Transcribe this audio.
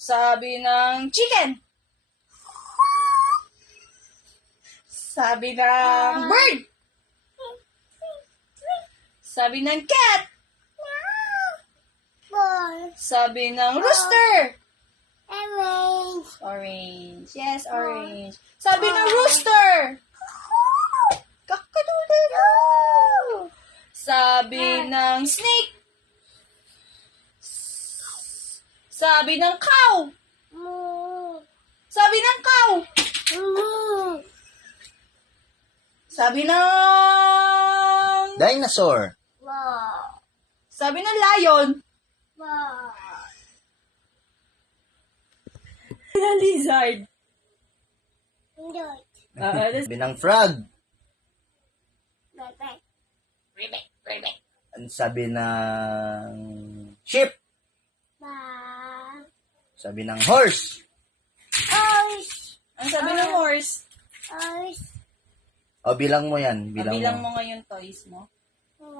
Sabi ng chicken. Sabi ng bird. Sabi ng cat. Sabi ng rooster. Orange. Yes, orange. Sabi ng rooster. Kakadulido. Sabi ng snake. Sabi ng cow. Sabi ng cow. Sabi ng... Dinosaur. Sabi ng lion. Sabi ng lizard. Sabi ng frog. Ang sabi ng sheep. Sabi ng horse. Ang sabi ng horse. O, bilang mo yan. Bilang mo ngayon toys mo. 1,